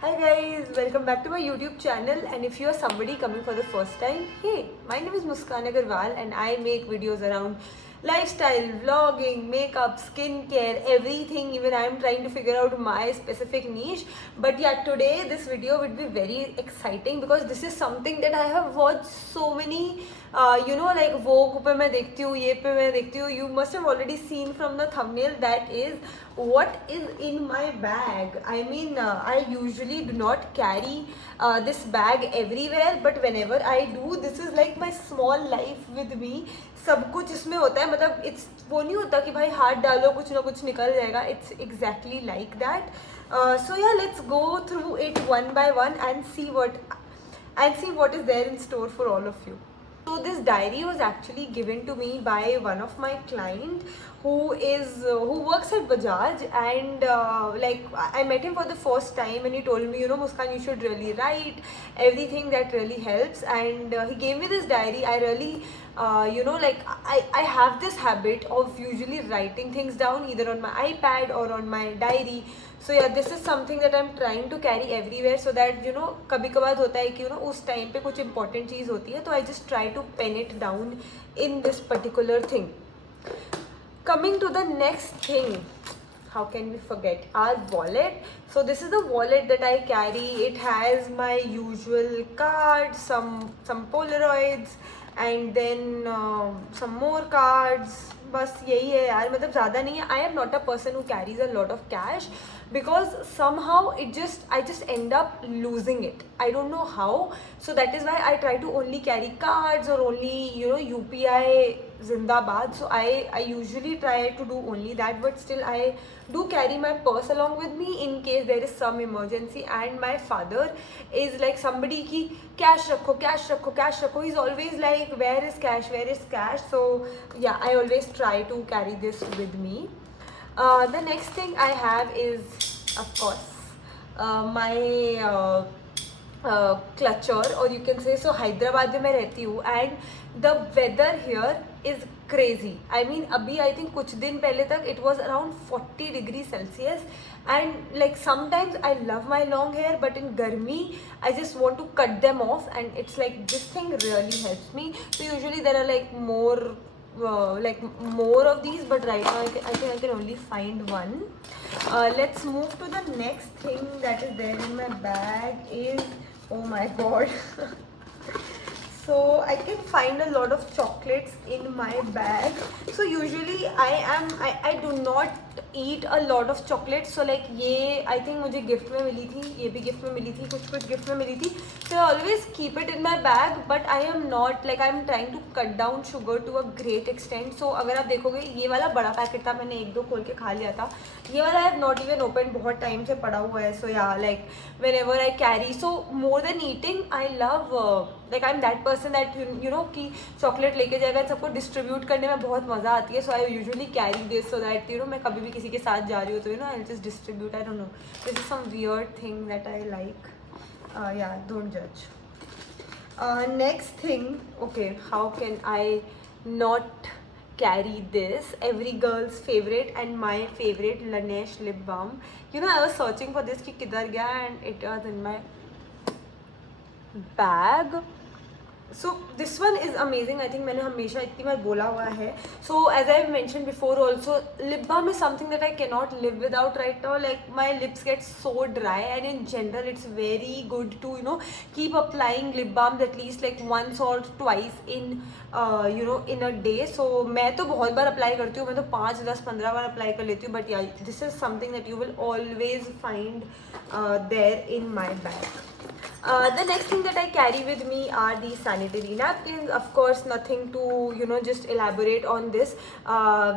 Hi guys, welcome back to my YouTube channel, and if you are somebody coming for the first time, hey, my name is Muskan Agarwal and I make videos around lifestyle, vlogging, makeup, skincare, everything. Even I am trying to figure out my specific niche. But yeah, today this video would be very exciting because this is something that I have watched so many like Vogue पे मैं देखती हूँ, ये पे मैं देखती हूँ. You must have already seen from the thumbnail that is what is in my bag. I mean, I usually do not carry this bag everywhere, but whenever I do, this is like my small life with me. सब कुछ इसमें होता है, मतलब it's वो नहीं होता कि भाई हाथ डालो कुछ ना कुछ निकल जाएगा. It's exactly like that. So yeah, let's go through it one by one and see what is there in store for all of you. So this diary was actually given to me by one of my client who works at Bajaj, and like I met him for the first time and he told me, Muskan, you should really write everything that really helps, and he gave me this diary. I really like I have this habit of usually writing things down either on my iPad or on my diary. So yeah, this is something that I'm trying to carry everywhere so that कभी कभार होता है कि उस time पे कुछ important चीज़ होती है, तो I just try to pen it down in this particular thing. Coming to the next thing, how can we forget our wallet? So this is the wallet that I carry. It has my usual cards, some Polaroids, and then some more cards. बस यही है यार, मतलब ज़्यादा नहीं है. I am not a person who carries a lot of cash because somehow I just end up losing it. I don't know how. So that is why I try to only carry cards or only UPI Zindabad. So I usually try to do only that, but still I do carry my purse along with me in case there is some emergency. And my father is like somebody ki cash rakho, cash rakho, cash rakho. He's always like, where is cash, where is cash? So yeah, I always try to carry this with me. The next thing I have is, of course, my clutcher, or you can say. So Hyderabad में मैं रहती हूँ and the weather here is crazy. I mean, अभी I think कुछ दिन पहले तक it was around 40 degrees Celsius, and like sometimes I love my long hair, but in garmi I just want to cut them off, and it's like this thing really helps me. So usually there are like more of these, but right now I think I can only find one. Let's move to the next thing that is there in my bag is, oh my god. So I can find a lot of chocolates in my bag. So usually I do not eat a lot of chocolates. So like ये I think मुझे gift में मिली थी, ये भी gift में मिली थी, कुछ gift में मिली थी. So I always keep it in my bag, but I am not like, I am trying to cut down sugar to a great extent. So अगर आप देखोगे ये वाला बड़ा पैकेट था, मैंने एक दो खोल के खा लिया था. ये वाला I have not even opened, बहुत टाइम से पड़ा हुआ है. So yeah, like whenever I carry, so more than eating, I love like I'm that person that कि चॉकलेट लेके जाएगा, सबको डिस्ट्रीब्यूट करने में बहुत मज़ा आती है. So I usually carry this so that मैं कभी भी किसी के साथ जा रही हूँ तो I just distribute. I don't know, this is some weird thing that I like. Yeah, don't जज. Next thing, okay, how can I not carry this? Every girl's favorite and my favorite, Laneige lip balm. I was searching for this कि किधर गया, and it was in my bag. So this one is amazing. I think मैंने हमेशा इतनी बार बोला हुआ है. So as I mentioned before also, lip balm is something that I cannot live without right now. Like my lips get so dry, and in general it's very good to keep applying lip balm at least like once or twice in in a day. So मैं तो बहुत बार apply करती हूँ, मैं तो 5, 10, 15 बार apply कर लेती हूँ. But yeah, this is something that you will always find there in my bag. The next thing that I carry with me are these sanitary napkins. Of course, nothing to just elaborate on this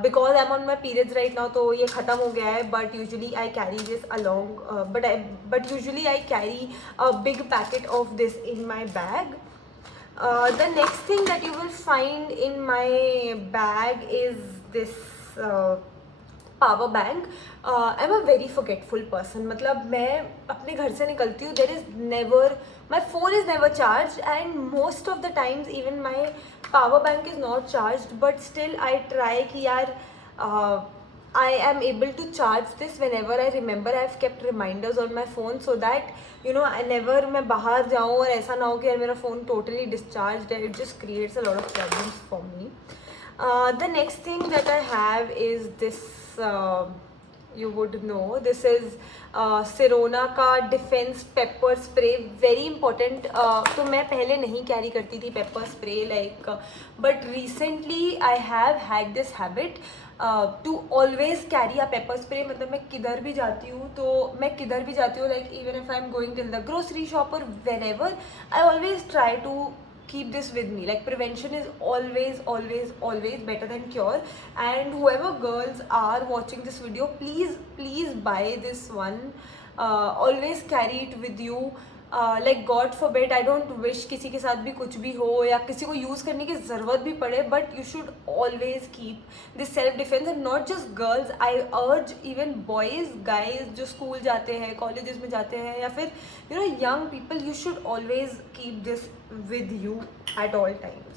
because I'm on my periods right now, तो ये ख़त्म हो गया है. But usually I carry this along. But usually I carry a big packet of this in my bag. The next thing that you will find in my bag is this power bank. I am a very forgetful person. मतलब मैं अपने घर से निकलती हूँ, there is never, my phone is never charge, and most of the times even my power bank is not charge. But still I try कि यार I am able to charge this whenever I remember. I've kept reminders on my phone so that I never मैं बाहर जाऊँ और ऐसा ना हो कि यार मेरा phone totally discharged है. It just creates a lot of problems for me. The next thing that I have is this. You would know this is Sirona का defence pepper spray. Very important. तो मैं पहले नहीं कैरी करती थी pepper spray like, but recently I have had this habit to always carry a pepper spray. मतलब मैं किधर भी जाती हूँ like even if I am going till the grocery shop or wherever, I always try to keep this with me. Like prevention is always better than cure. And whoever girls are watching this video, please buy this one. Always carry it with you. Like God forbid, I don't wish किसी के साथ भी कुछ भी हो या किसी को यूज़ करने की ज़रूरत भी पड़े, but you should always keep this self defense. And not just girls, I urge even boys, guys जो स्कूल जाते हैं, कॉलेजेस में जाते हैं, या फिर young people, you should always keep this with you at all times.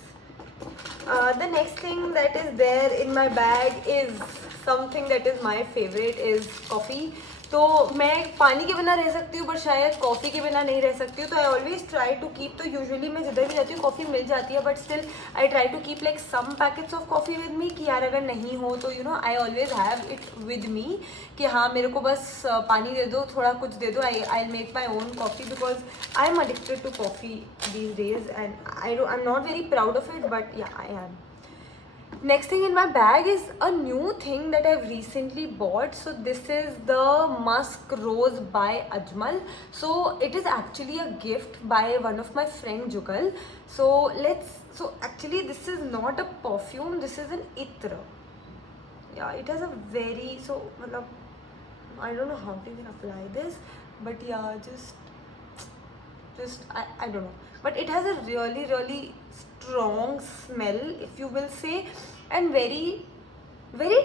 The next thing that is there in my bag is something that is my favorite, is coffee. तो मैं पानी के बिना रह सकती हूँ पर शायद कॉफ़ी के बिना नहीं रह सकती हूँ. तो I always try to keep, तो यूजुअली मैं जिधर भी जाती हूँ कॉफ़ी मिल जाती है, but still I try to keep like some packets of coffee with me कि यार अगर नहीं हो तो I always have it with me कि हाँ मेरे को बस पानी दे दो, थोड़ा कुछ दे दो, I make my own coffee because I am addicted to coffee these days and I am not very proud of it, but yeah I am. Next thing in my bag is a new thing that I've recently bought. So this is the Musk Rose by Ajmal. So it is actually a gift by one of my friend Jugal. So actually this is not a perfume, this is an itra. Yeah, it has a very, I don't know how to even apply this, but yeah, just I don't know, but it has a really strong smell, if you will say, and very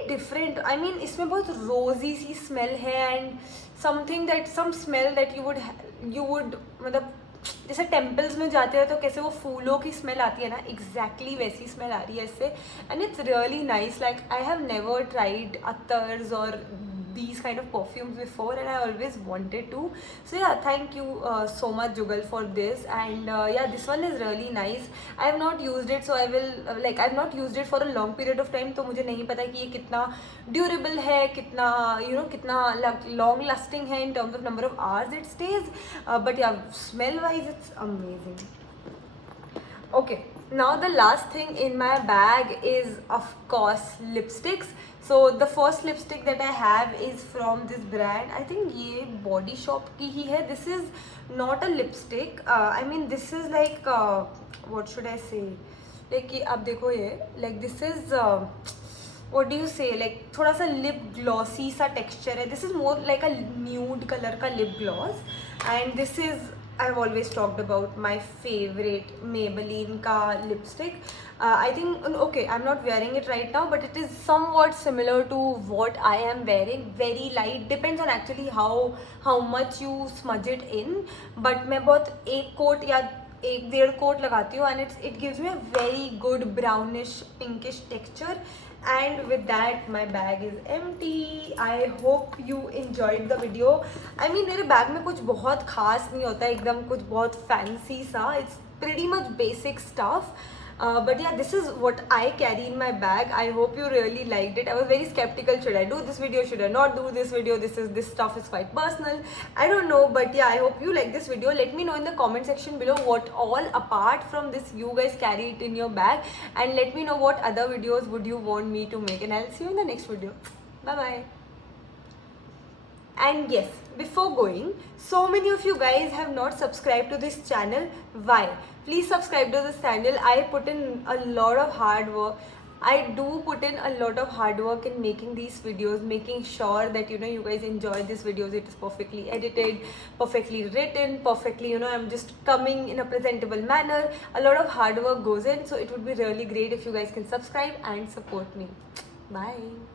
different. I mean इसमें बहुत rosy सी smell है and some smell that you would मतलब जैसे temples में जाते हैं तो कैसे वो फूलों की स्मेल आती है ना, एग्जैक्टली वैसी स्मेल आ रही है इससे. And it's really nice. Like I have never tried attars or these kind of perfumes before and I always wanted to. So yeah, thank you so much Jugal for this. And yeah, this one is really nice. I have not used it, so I will I have not used it for a long period of time, तो मुझे नहीं पता कि ये कितना durable है, कितना कितना long lasting है in terms of number of hours it stays, but yeah, smell wise it's amazing. Okay, now the last thing in my bag is of course lipsticks. So the first lipstick that I have is from this brand. I think ये Body Shop की ही है. This is not a lipstick. I mean this is like what should I say? Like कि आप देखो ये like this is what do you say, like थोड़ा सा lip glossy सा texture है. This is more like a nude color का lip gloss, and this is I've always talked about my favorite Maybelline ka lipstick. I think okay, I'm not wearing it right now, but it is somewhat similar to what I am wearing. Very light, depends on actually how much you smudge it in. But मैं बहुत एक coat या एक डेढ़ coat लगाती हूँ and it gives me a very good brownish pinkish texture. And with that my bag is empty. I hope you enjoyed the video. I mean मेरे bag में कुछ बहुत खास नहीं होता है, एकदम कुछ बहुत fancy सा. It's pretty much basic stuff. But yeah, this is what I carry in my bag. I hope you really liked it. I was very skeptical, should I do this video, should I not do this video, this stuff is quite personal, I don't know, but yeah, I hope you like this video. Let me know in the comment section below what all apart from this you guys carry it in your bag, and let me know what other videos would you want me to make, and I'll see you in the next video. Bye bye. And yes, before going, so many of you guys have not subscribed to this channel. Why? Please subscribe to this channel. I put in a lot of hard work. I do put in a lot of hard work in making these videos, making sure that you guys enjoy these videos. It is perfectly edited, perfectly written, perfectly I'm just coming in a presentable manner. A lot of hard work goes in, so it would be really great if you guys can subscribe and support me. Bye.